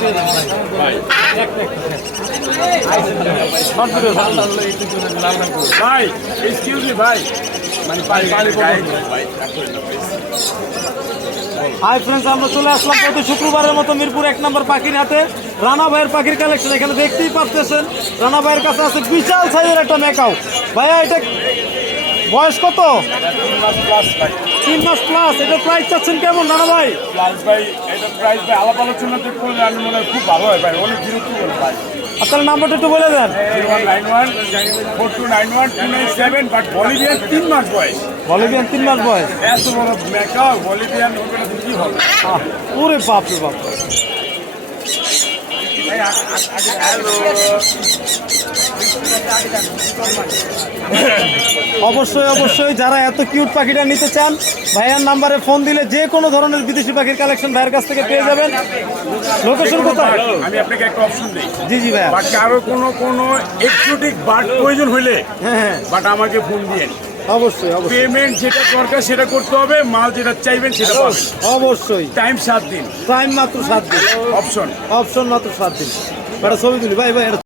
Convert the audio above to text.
দিয়ে দেন ভাই। ভাই এক্সকিউজ মি ভাই মানে হাই ফ্রেন্ডস, আমরা চলে আসলাম প্রতি শুক্রবারের মতো মিরপুর 1 নম্বর পাখির হাতে। রানা ভাইয়ের পাখির কালেকশন এখানে দেখতেই পাচ্ছেন। রানা ভাইয়ের কাছে আছে বিশাল সাইজের একটা মেকাও। ভাইয়া এটা বয়স কত? 3 মাস প্লাস। এটা প্রাইস চাচ্ছেন কেমন রানা ভাই? প্রাইস ভাই এটা প্রাইস ভাই আলাপ আলোচনাতে করলে আমি মনে হয় খুব ভালো হয় ভাই, অনেক বিরক্তি বলে ভাই। আপনার নাম্বারটা একটু বলে দেন। 01914297, বাট বলিভিয়ান 3 মাস বয়স। বলিভিয়ান 3 মাস বয়স। এত বড় মেকাও বলিভিয়ান হবে না তো কি হবে? ওরে বাপ রে বাপ। অবশ্যই অবশ্যই যারা এত কিউট পাখিটা নিতে চান ভাইয়ার নাম্বারে ফোন দিলে যে কোনো ধরনের বিদেশি পাখির কালেকশন ভাইয়ের কাছ থেকে পেয়ে যাবেন। লোকেশন কোথায়? আমি আপনাকে একটা অপশন দিই। জি জি ভাইয়া। বাট কারো কোনো এক্সোটিক বার্ড প্রয়োজন হইলে হ্যাঁ, বাট আমাকে ফোন দিয়েন। অবশ্যই অবশ্যই পেমেন্ট যেটা দরকার সেটা করতে হবে, মাল যেটা চাইবেন সেটা পাবেন। অবশ্যই। টাইম 7 দিন, টাইম মাত্র 7 দিন। অপশন অপশন মাত্র 7 দিন। একটা ছবি তুলি ভাই ভাই।